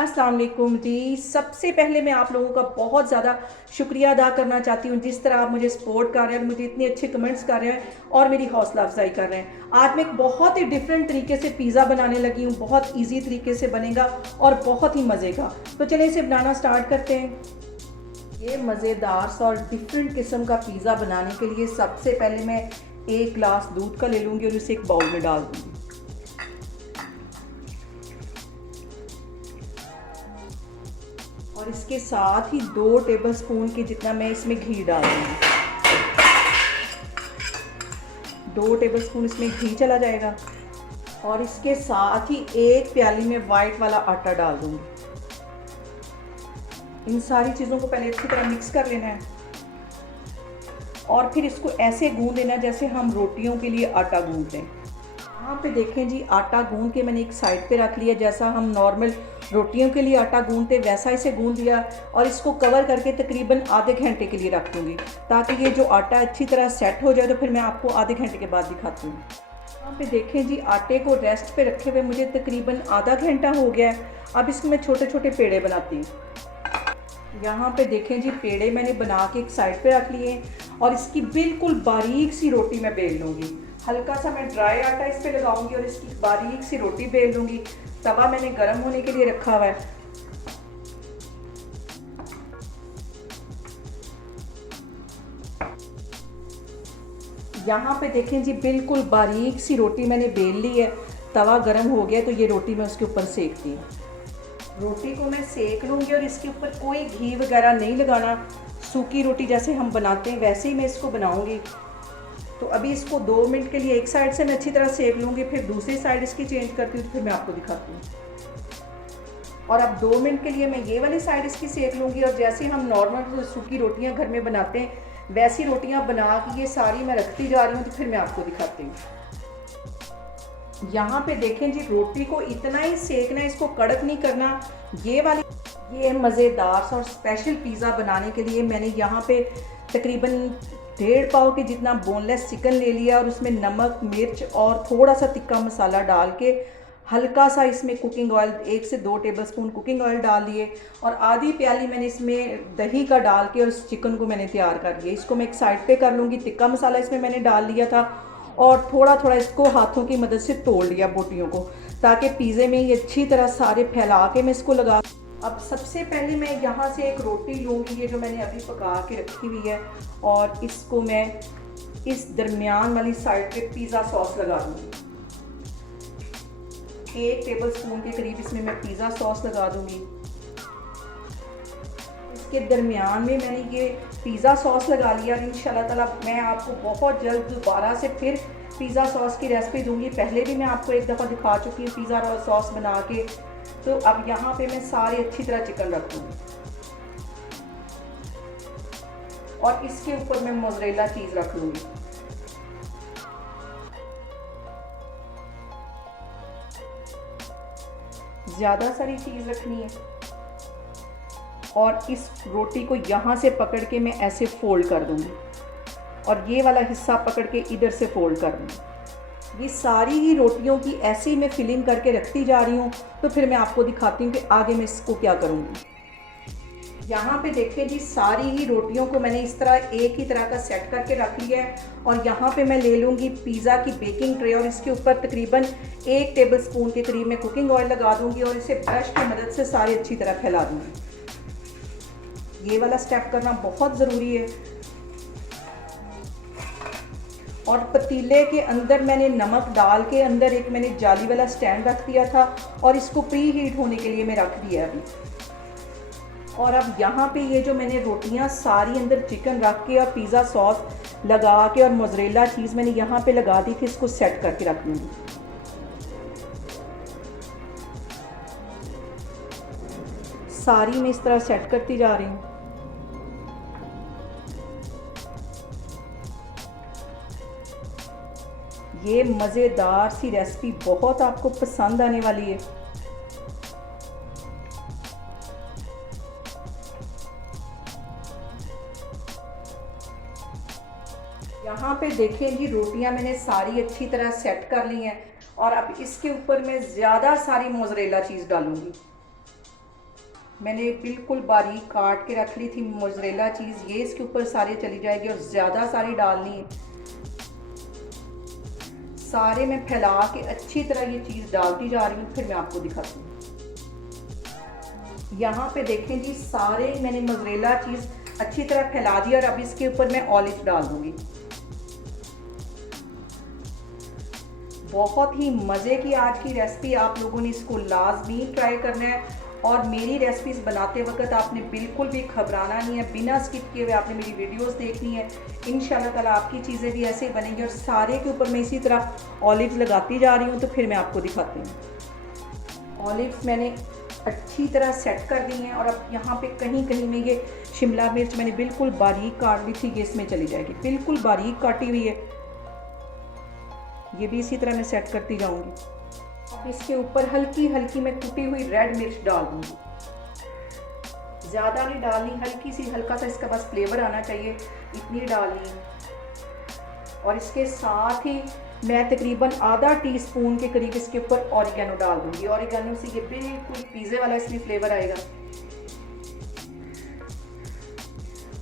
अस्सलाम वालेकुम जी। सबसे पहले मैं आप लोगों का बहुत ज़्यादा शुक्रिया अदा करना चाहती हूँ जिस तरह आप मुझे सपोर्ट कर रहे हैं, मुझे इतने अच्छे कमेंट्स कर रहे हैं और मेरी हौसला अफजाई कर रहे हैं। आज मैं एक बहुत ही डिफरेंट तरीके से पिज़्ज़ा बनाने लगी हूँ, बहुत ईजी तरीके से बनेगा और बहुत ही मज़े का। तो चलिए इसे बनाना स्टार्ट करते हैं। ये मज़ेदार सा और डिफरेंट किस्म का पिज़्ज़ा बनाने के लिए सबसे पहले मैं 1 गिलास दूध का ले लूँगी और इसे एक बाउल में डाल दूँगी। और इसके साथ ही 2 टेबलस्पून के जितना मैं इसमें घी डाल दूँगी। 2 टेबलस्पून इसमें घी चला जाएगा और इसके साथ ही 1 प्याली में वाइट वाला आटा डाल दूँगी। इन सारी चीज़ों को पहले अच्छी तरह मिक्स कर लेना है और फिर इसको ऐसे गूंद देना जैसे हम रोटियों के लिए आटा गूंदते हैं। यहाँ पे देखें जी, आटा गूंद के मैंने एक साइड पे रख लिया। जैसा हम नॉर्मल रोटियों के लिए आटा गूंदते वैसा इसे गूंद लिया और इसको कवर करके तकरीबन आधे घंटे के लिए रख दूँगी ताकि ये जो आटा अच्छी तरह सेट हो जाए। तो फिर मैं आपको आधे घंटे के बाद दिखाती हूँ। यहाँ पे देखें जी, आटे को रेस्ट पे रखे हुए मुझे तकरीबन आधा घंटा हो गया है। अब इसको मैं छोटे छोटे पेड़े बनाती हूँ। यहाँ पे देखें जी, पेड़े मैंने बना के एक साइड पे रख लिए और इसकी बिल्कुल बारीक सी रोटी मैं बेल लूँगी। हल्का सा मैं ड्राई आटा इस पे लगाऊंगी और इसकी बारीक सी रोटी बेल लूँगी। तवा मैंने गर्म होने के लिए रखा हुआ है। यहाँ पे देखें जी, बिल्कुल बारीक सी रोटी मैंने बेल ली है। तवा गर्म हो गया तो ये रोटी मैं उसके ऊपर सेकती हूँ। रोटी को मैं सेक लूँगी और इसके ऊपर कोई घी वगैरह नहीं लगाना। सूखी रोटी जैसे हम बनाते हैं वैसे ही मैं इसको बनाऊँगी। तो अभी इसको 2 मिनट के लिए एक साइड से मैं अच्छी तरह सेक लूँगी, फिर दूसरी साइड इसकी चेंज करती हूँ तो फिर मैं आपको दिखाती हूँ। और अब 2 मिनट के लिए मैं ये वाली साइड इसकी सेक लूँगी और जैसे हम नॉर्मल सूखी रोटियाँ घर में बनाते हैं वैसी रोटियाँ बना के ये सारी मैं रखती जा रही हूँ। तो फिर मैं आपको दिखाती हूँ। यहाँ पे देखें जी, रोटी को इतना ही सेकना है, इसको कड़क नहीं करना। ये मज़ेदार सा और स्पेशल पिज़्ज़ा बनाने के लिए मैंने यहाँ पे तकरीबन 1.5 पाव के जितना बोनलेस चिकन ले लिया और उसमें नमक, मिर्च और थोड़ा सा तिक्का मसाला डाल के हल्का सा इसमें कुकिंग ऑयल 1 से 2 टेबलस्पून कुकिंग ऑयल डाल लिए और आधी प्याली मैंने इसमें दही का डाल के और इस चिकन को मैंने तैयार कर लिया। इसको मैं एक साइड पे कर लूँगी। तिक्का मसाला इसमें मैंने डाल लिया था और थोड़ा थोड़ा इसको हाथों की मदद से तोड़ लिया बोटियों को, ताकि पिज़्ज़े में ये अच्छी तरह सारे फैला के मैं इसको लगा। अब सबसे पहले मैं यहाँ से एक रोटी लूँगी, ये जो मैंने अभी पका के रखी हुई है, और इसको मैं इस दरमियान वाली साइड पे पिज़्ज़ा सॉस लगा दूँगी। 1 टेबलस्पून के करीब इसमें मैं पिज़्ज़ा सॉस लगा दूँगी। इसके दरमियान में मैंने ये पिज़्ज़ा सॉस लगा लिया और इंशाल्लाह ताला मैं आपको बहुत जल्द दोबारा से फिर पिज़्ज़ा सॉस की रेसिपी दूँगी। पहले भी मैं आपको एक दफ़ा दिखा चुकी हूँ पिज़्ज़ा सॉस बना के। तो अब यहाँ पे मैं सारे अच्छी तरह चिकन रख दूँगी और इसके ऊपर मैं मोज़रेला चीज़ रख लूँगी। ज़्यादा सारी चीज़ रखनी है और इस रोटी को यहाँ से पकड़ के मैं ऐसे फोल्ड कर दूँगी और ये वाला हिस्सा पकड़ के इधर से फोल्ड कर दूँगी। ये सारी ही रोटियों की ऐसे ही मैं फिलिंग करके रखती जा रही हूँ। तो फिर मैं आपको दिखाती हूँ कि आगे मैं इसको क्या करूँगी। यहाँ पे देखिए जी, सारी ही रोटियों को मैंने इस तरह एक ही तरह का सेट करके रख लिया है और यहाँ पे मैं ले लूँगी पिज़्ज़ा की बेकिंग ट्रे और इसके ऊपर तकरीबन 1 टेबलस्पून के करीब मैं कुकिंग ऑयल लगा दूँगी और इसे ब्रश की मदद से सारे अच्छी तरह फैला दूँगी। ये वाला स्टेप करना बहुत ज़रूरी है। और पतीले के अंदर मैंने नमक डाल के अंदर एक मैंने जाली वाला स्टैंड रख दिया था और इसको प्री हीट होने के लिए मैं रख दिया अभी। और अब यहाँ पे ये जो मैंने रोटियाँ सारी अंदर चिकन रख के और पिज़्ज़ा सॉस लगा के और मोज़रेला चीज़ मैंने यहाँ पे लगा दी थी, इसको सेट करके रख दूँगी। सारी मैं इस तरह सेट करती जा रही हूँ। ये मज़ेदार सी रेसिपी बहुत आपको पसंद आने वाली है। यहाँ पे देखिए जी, रोटियाँ मैंने सारी अच्छी तरह सेट कर ली हैं और अब इसके ऊपर मैं ज़्यादा सारी मोज़रेला चीज़ डालूँगी। मैंने बिल्कुल बारीक काट के रख ली थी मोज़रेला चीज़, ये इसके ऊपर सारी चली जाएगी और ज़्यादा सारी डालनी है। सारे मैं फैला के अच्छी तरह ये चीज़ डालती जा रही हूँ, फिर मैं आपको दिखाती हूँ। यहाँ पे देखें जी, सारे मैंने मोज़रेला चीज़ अच्छी तरह फैला दी और अब इसके ऊपर मैं ऑलिव डाल दूँगी। बहुत ही मज़े की आज की रेसिपी, आप लोगों ने इसको लाजमी ट्राई करना है और मेरी रेसिपीज़ बनाते वक्त आपने बिल्कुल भी घबराना नहीं है, बिना स्किप किए हुए आपने मेरी वीडियोस देखनी है। इंशाल्लाह ताला आपकी चीज़ें भी ऐसे ही बनेंगी और सारे के ऊपर मैं इसी तरह ऑलिव्स लगाती जा रही हूँ। तो फिर मैं आपको दिखाती हूँ। ऑलिव्स मैंने अच्छी तरह सेट कर दी हैं और अब यहाँ पे कहीं कहीं में ये शिमला मिर्च मैंने बिल्कुल बारीक काट ली थी, ये इसमें चली जाएगी, बिल्कुल बारीक काटी हुई है। ये भी इसी तरह मैं सेट करती जाऊंगी। अब इसके ऊपर हल्की हल्की मैं कुटी हुई रेड मिर्च डाल दूंगी, ज़्यादा नहीं डालनी, हल्की सी, हल्का सा इसका बस फ्लेवर आना चाहिए, इतनी डालनी। और इसके साथ ही मैं तकरीबन आधा टीस्पून के करीब इसके ऊपर ऑरिगेनो डाल दूंगी। ऑरिगेनो से ये बिल्कुल पिज़्ज़े वाला इसमें फ्लेवर आएगा।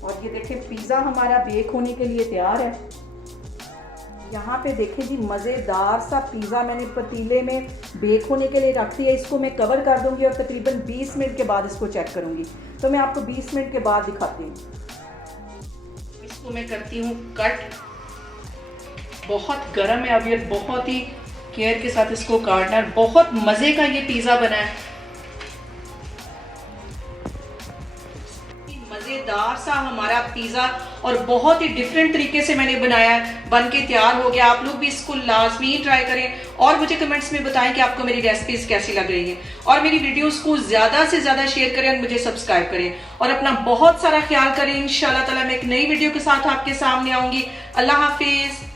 और ये देखें, पिज़्ज़ा हमारा बेक होने के लिए तैयार है। यहाँ पे देखें जी, मज़ेदार सा पिज़्ज़ा मैंने पतीले में बेक होने के लिए रख दिया। इसको मैं कवर कर दूंगी और तकरीबन 20 मिनट के बाद इसको चेक करूंगी। तो मैं आपको 20 मिनट के बाद दिखाती हूँ। इसको मैं करती हूँ कट। बहुत गर्म है अभी, बहुत ही केयर के साथ इसको काटना है। बहुत मज़े का ये पिज़्ज़ा बना है, मज़ेदार सा हमारा पिज़्ज़ा, और बहुत ही डिफरेंट तरीके से मैंने बनाया है, बन के तैयार हो गया। आप लोग भी इसको लाजमी ट्राई करें और मुझे कमेंट्स में बताएं कि आपको मेरी रेसिपीज कैसी लग रही है। और मेरी वीडियोस को ज़्यादा से ज़्यादा शेयर करें और मुझे सब्सक्राइब करें और अपना बहुत सारा ख्याल करें। इंशाल्लाह ताला मैं एक नई वीडियो के साथ आपके सामने आऊँगी। अल्लाह हाफिज़।